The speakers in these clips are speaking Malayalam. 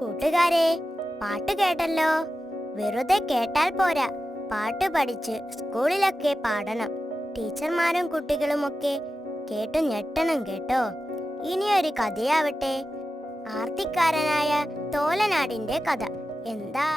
കൂട്ടുകാരെ, പാട്ട് കേട്ടല്ലോ. വെറുതെ കേട്ടാൽ പോരാ, പാട്ട് പഠിച്ച് സ്കൂളിലൊക്കെ പാടണം. ടീച്ചർമാരും കുട്ടികളുമൊക്കെ കേട്ടു ഞെട്ടണം കേട്ടോ. ഇനിയൊരു കഥയാവട്ടെ, ആർത്തിക്കാരനായ തോലനാടിന്റെ കഥ. എന്താ?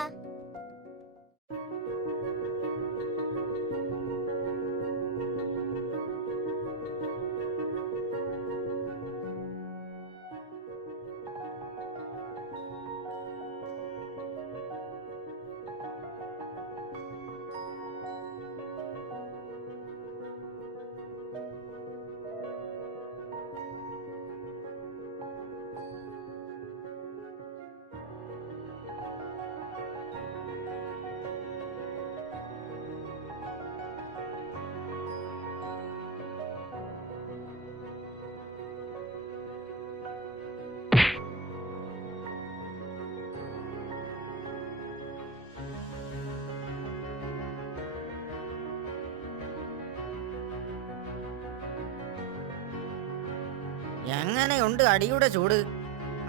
എങ്ങനെയുണ്ട് അടിയുടെ ചൂട്?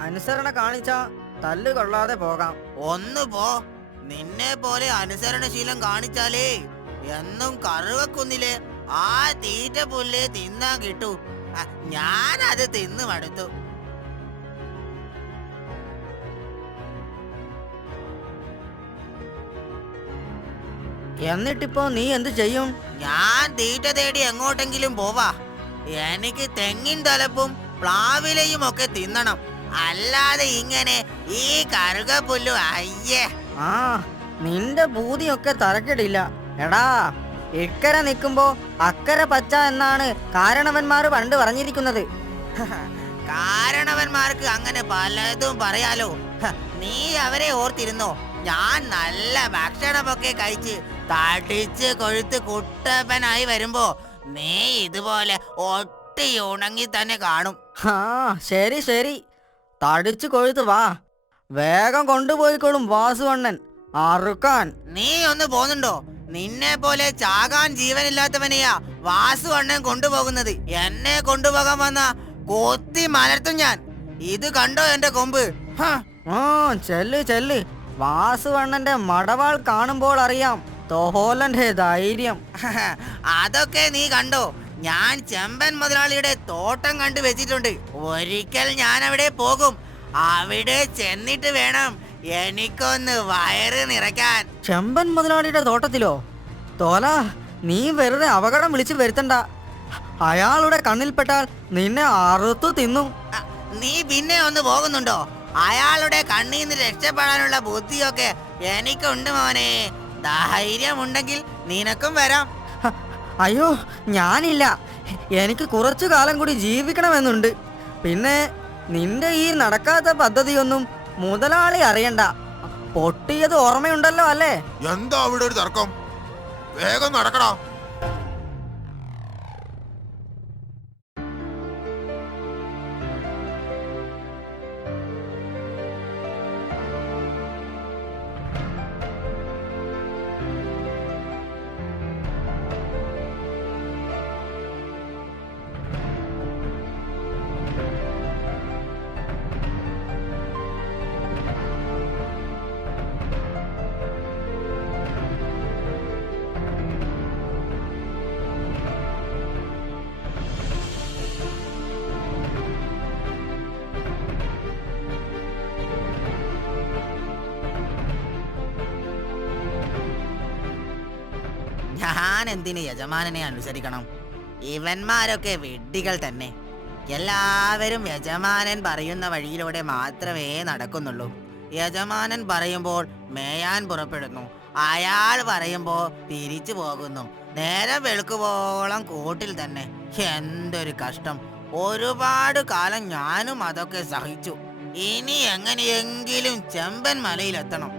അനുസരണ കാണിച്ച തല്ല് കൊള്ളാതെ പോകാം. ഒന്ന് പോ. നിന്നെ പോലെ അനുസരണശീലം കാണിച്ചാലേ എന്നും കറുവക്കുന്നിലെ ആ തീറ്റ പുല്ല് തിന്നാൻ കിട്ടൂ. ഞാനത് തിന്നു മടുത്തു. എന്നിട്ടിപ്പോ നീ എന്ത് ചെയ്യും? ഞാൻ തീറ്റ തേടി എങ്ങോട്ടെങ്കിലും പോവാ. എനിക്ക് തെങ്ങിൻ തലപ്പും പ്ലാവിലയും ഒക്കെ തിന്നണം. അല്ലാതെ ഇങ്ങനെ ഈ കറുകപ്പുല്ലു അയ്യേ. ആ, നിന്റെ ബൂതിയൊക്കെ തരക്കിടില്ല. എടാ, ഇക്കരെ നിൽക്കുമ്പോ അക്കരെ പച്ച എന്നാണ് കാരണവന്മാര് പണ്ട് പറഞ്ഞിരിക്കുന്നത്. കാരണവന്മാർക്ക് അങ്ങനെ പലതും പറയാലോ. നീ അവരെ ഓർത്തിരുന്നോ? ഞാൻ നല്ല ഭക്ഷണമൊക്കെ കഴിച്ച് തടിച്ച് കൊഴുത്ത് കുട്ടപ്പനായി വരുമ്പോ നീ ഇതുപോലെ ഒട്ടി ഉണങ്ങി തന്നെ കാണും. ആ, ശരി ശരി, തടിച്ചു കൊഴുത്ത് വാ. വേഗം കൊണ്ടുപോയിക്കോളും വാസുവണ്ണൻ അറുക്കാൻ. നീ ഒന്ന് പോന്നുണ്ടോ? നിന്നെ പോലെ ചാകാൻ ജീവനില്ലാത്തവനെയാ വാസു അണ്ണൻ കൊണ്ടുപോകുന്നത്. എന്നെ കൊണ്ടുപോകാൻ വന്ന കൊത്തി മലർത്തും ഞാൻ. ഇത് കണ്ടോ എന്റെ കൊമ്പ്? ആ, ചെല്ല് ചെല്ല്. വാസുവണ്ണന്റെ മടവാൾ കാണുമ്പോൾ അറിയാം തോലന്റെ ധൈര്യം. അതൊക്കെ നീ കണ്ടോ? ഞാൻ ചെമ്പൻ മുതലാളിയുടെ തോട്ടം കണ്ടു വെച്ചിട്ടുണ്ട്. ഒരിക്കൽ ഞാൻ അവിടെ പോകും. അവിടെ ചെന്നിട്ട് വേണം എനിക്കൊന്ന് വയറ് നിറയ്ക്കാൻ. ചെമ്പൻ മുതലാളിയുടെ തോട്ടത്തിലോ? തോല, നീ വെറുതെ അപകടം വിളിച്ചു വരുത്തണ്ട. അയാളുടെ കണ്ണിൽപ്പെട്ടാൽ നിന്നെ അറുത്തു തിന്നും. നീ പിന്നെ ഒന്ന് പോകുന്നുണ്ടോ? അയാളുടെ കണ്ണീന്ന് രക്ഷപ്പെടാനുള്ള ബുദ്ധിയൊക്കെ എനിക്കുണ്ട് മോനെ. ധൈര്യമുണ്ടെങ്കിൽ നിനക്കും വരാം. അയ്യോ, ഞാനില്ല. എനിക്ക് കുറച്ചു കാലം കൂടി ജീവിക്കണമെന്നുണ്ട്. പിന്നെ നിന്റെ ഈ നടക്കാത്ത പദ്ധതിയൊന്നും മുതലാളി അറിയണ്ട. പൊട്ടിയത് ഓർമ്മയുണ്ടല്ലോ അല്ലേ? എന്താ അവിടെ ഒരു തർക്കം? വേഗം നടക്കടാ. ഞാൻ എന്തിന് യജമാനനെ അനുസരിക്കണം? ഇവന്മാരൊക്കെ വിഡ്ഢികൾ തന്നെ. എല്ലാവരും യജമാനൻ പറയുന്ന വഴിയിലൂടെ മാത്രമേ നടക്കുന്നുള്ളൂ. യജമാനൻ പറയുമ്പോൾ മേയാൻ പുറപ്പെടുന്നു, അയാൾ പറയുമ്പോൾ തിരിച്ചു പോകുന്നു. നേരം വെളുക്കുവോളം കൂട്ടിൽ തന്നെ. എന്തൊരു കഷ്ടം! ഒരുപാട് കാലം ഞാനും അതൊക്കെ സഹിച്ചു. ഇനി എങ്ങനെയെങ്കിലും ചെമ്പൻ മലയിലെത്തണം.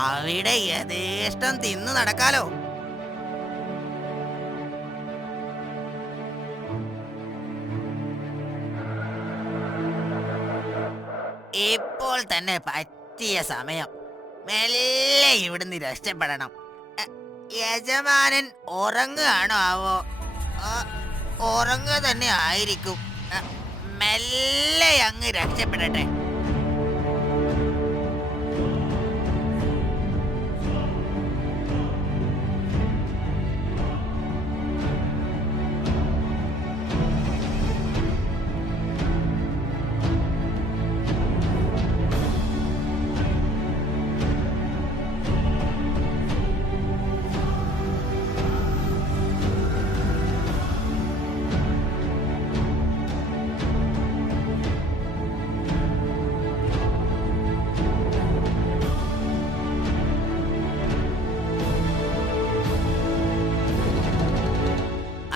അവിടെ യഥേഷ്ടം തിന്നു നടക്കാലോ. ഇപ്പോൾ തന്നെ പറ്റിയ സമയം. മെല്ലെ ഇവിടുന്ന് രക്ഷപ്പെടണം. യജമാനൻ ഉറങ്ങുകയാണോ ആവോ? ഉറങ്ങുക തന്നെ ആയിരിക്കും. മെല്ലെ അങ്ങ് രക്ഷപ്പെടട്ടെ.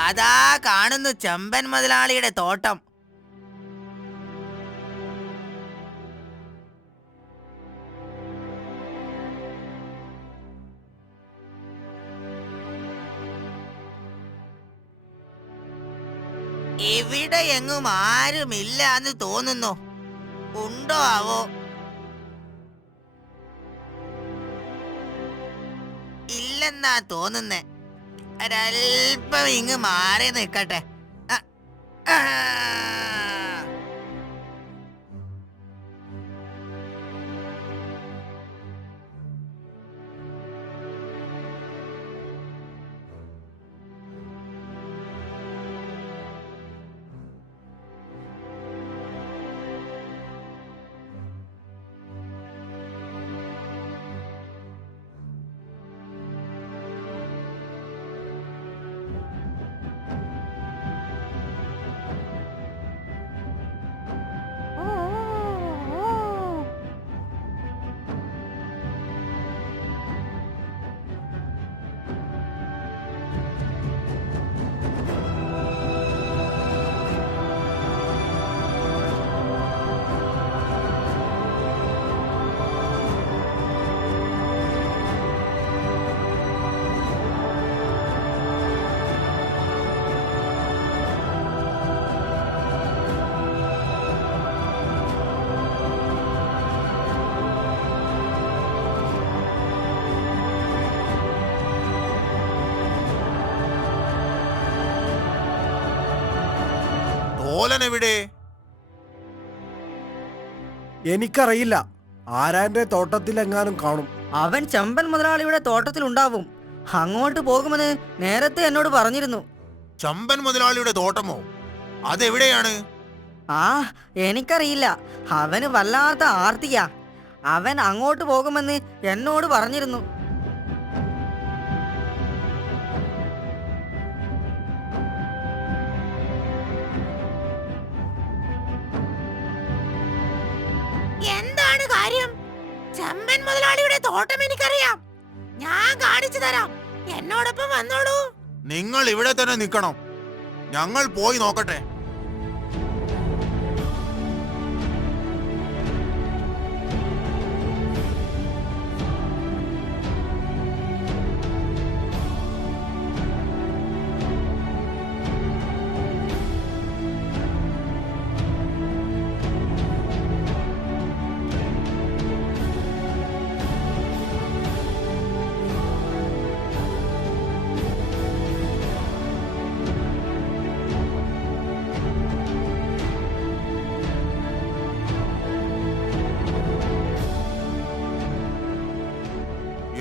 അതാ കാണുന്നു ചെമ്പൻ മുതലാളിയുടെ തോട്ടം. ഇവിടെ എങ്ങും ആരുമില്ല എന്ന് തോന്നുന്നു. ഉണ്ടോ ആവോ? ഇല്ലെന്നാ തോന്നുന്നേ. ഒരൽപ്പം ഇങ്ങ് മാറി നിൽക്കട്ടെ. ആ. തോലൻ എവിടെ? എനിക്കറിയില്ല. ആരാന്റെ തോട്ടത്തിലെങ്ങാനും കാണും. അവൻ ചെമ്പൻ മുതലാളിയുടെ തോട്ടത്തിലുണ്ടാവും. അങ്ങോട്ട് പോകുമെന്ന് നേരത്തെ എന്നോട് പറഞ്ഞിരുന്നു. ചമ്പൻ മുതലാളിയുടെ തോട്ടമോ? അതെവിടെയാണ്? ആ, എനിക്കറിയില്ല. അവന് വല്ലാത്ത ആർത്തിയാ. അവൻ അങ്ങോട്ട് പോകുമെന്ന് എന്നോട് പറഞ്ഞിരുന്നു. എന്താണ് കാര്യം? ചെമ്പൻ മുതലാളിയുടെ തോട്ടം എനിക്കറിയാം. ഞാൻ കാണിച്ചു തരാം. എന്നോടൊപ്പം വന്നോളൂ. നിങ്ങൾ ഇവിടെ തന്നെ നിൽക്കണം. ഞങ്ങൾ പോയി നോക്കട്ടെ.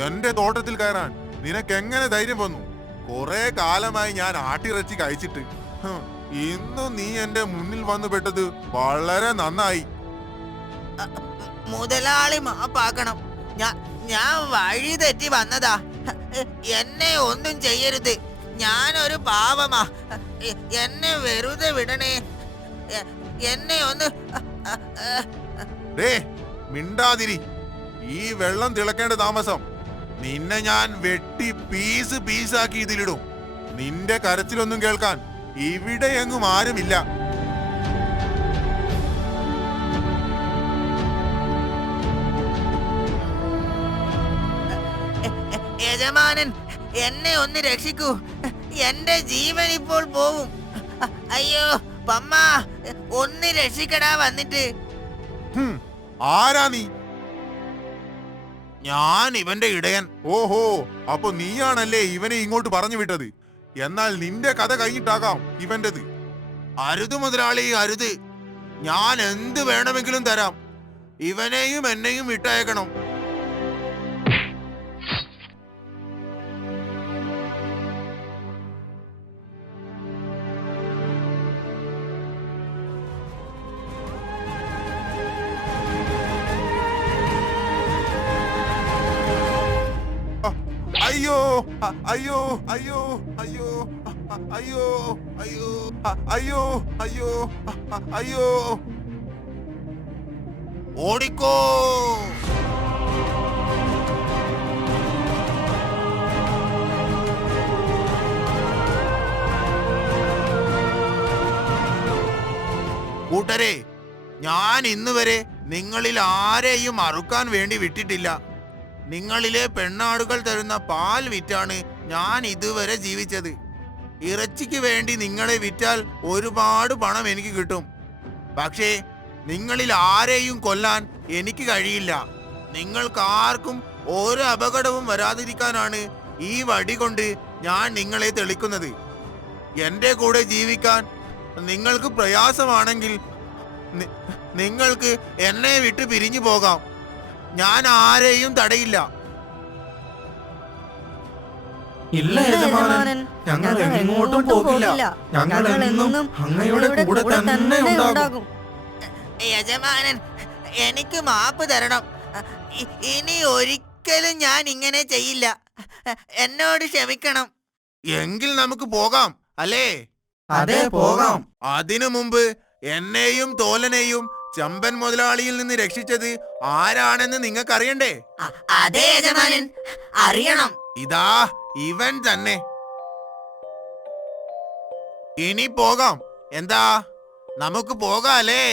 എന്റെ തോട്ടത്തിൽ കയറാൻ നിനക്ക് എങ്ങനെ ധൈര്യം വന്നു? കുറെ കാലമായി ഞാൻ ആട്ടിറച്ചി കഴിച്ചിട്ട്. ഇന്നും നീ എന്റെ മുന്നിൽ വന്നു പെട്ടത് വളരെ നന്നായി. മുതലാളി മാപ്പാക്കണം. ഞാൻ വഴി തെറ്റി വന്നതാ. എന്നെ ഒന്നും ചെയ്യരുത്. ഞാനൊരു പാവമാ. എന്നെ വെറുതെ വിടണേ. എന്നെ ഒന്ന് മിണ്ടാതിരി. ഈ വെള്ളം തിളക്കേണ്ട താമസം. നിന്നെ ഞാൻ വെട്ടി പീസ് പീസാക്കി ഇതിലിടും. നിന്റെ കരച്ചിലൊന്നും കേൾക്കാൻ ഇവിടെ എങ്ങും ആരുമില്ല. യജമാനൻ, എന്നെ ഒന്ന് രക്ഷിക്കൂ. എന്റെ ജീവൻ ഇപ്പോൾ പോവും. അയ്യോ പമ്മ, ഒന്ന് രക്ഷിക്കടാ വന്നിട്ട്. ആരാ നീ? ഞാൻ ഇവന്റെ ഇടയൻ. ഓഹോ, അപ്പൊ നീയാണല്ലേ ഇവനെ ഇങ്ങോട്ട് പറഞ്ഞു വിട്ടത്. എന്നാൽ നിന്റെ കഥ കഴിഞ്ഞിട്ടാകാം ഇവന്റേത്. അരുത് മുതലാളി, അരുത്. ഞാൻ എന്ത് വേണമെങ്കിലും തരാം. ഇവനെയും എന്നെയും വിട്ടയക്കണം. അയ്യോ അയ്യോ അയ്യോ അയ്യോ അയ്യോ അയ്യോ അയ്യോ അയ്യോ അയ്യോ ഓടിക്കോ. കൂട്ടരെ, ഞാൻ ഇന്നുവരെ നിങ്ങളിൽ ആരെയും അറുക്കാൻ വേണ്ടി വിട്ടിട്ടില്ല. നിങ്ങളിലെ പെണ്ണാടുകൾ തരുന്ന പാൽ വിറ്റാണ് ഞാൻ ഇതുവരെ ജീവിച്ചത്. ഇറച്ചിക്ക് വേണ്ടി നിങ്ങളെ വിറ്റാൽ ഒരുപാട് പണം എനിക്ക് കിട്ടും. പക്ഷേ നിങ്ങളിൽ ആരെയും കൊല്ലാൻ എനിക്ക് കഴിയില്ല. നിങ്ങൾക്കാർക്കും ഒരു അപകടവും വരാതിരിക്കാനാണ് ഈ വടി കൊണ്ട് ഞാൻ നിങ്ങളെ തെളിക്കുന്നത്. എന്റെ കൂടെ ജീവിക്കാൻ നിങ്ങൾക്ക് പ്രയാസമാണെങ്കിൽ നിങ്ങൾക്ക് എന്നെ വിട്ട് പിരിഞ്ഞു പോകാം. ഞാൻ ആരെയും തടയില്ല. ഇല്ല യജമാനൻ, ഞങ്ങൾ എങ്ങോട്ടും പോകില്ല. ഞങ്ങൾ എന്നും അങ്ങയുടെ കൂടെ തന്നെ ഉണ്ടാകും. യജമാനൻ, എനിക്ക് മാപ്പ് തരണം. ഇനി ഒരിക്കലും ഞാൻ ഇങ്ങനെ ചെയ്യില്ല. എന്നോട് ക്ഷമിക്കണം. എങ്കിൽ നമുക്ക് പോകാം അല്ലേ? അതെ, പോകാം. അതിനു മുമ്പ് എന്നെയും തോലനെയും ചമ്പൻ മുതലാളിയിൽ നിന്ന് രക്ഷിച്ചത് ആരാണെന്ന് നിങ്ങൾക്കറിയണ്ടേ? അതെ യജമാനൻ, അറിയണം. ഇതാ ഇവൻ തന്നെ. ഇനി പോകാം. എന്താ, നമുക്ക് പോകാം അല്ലേ?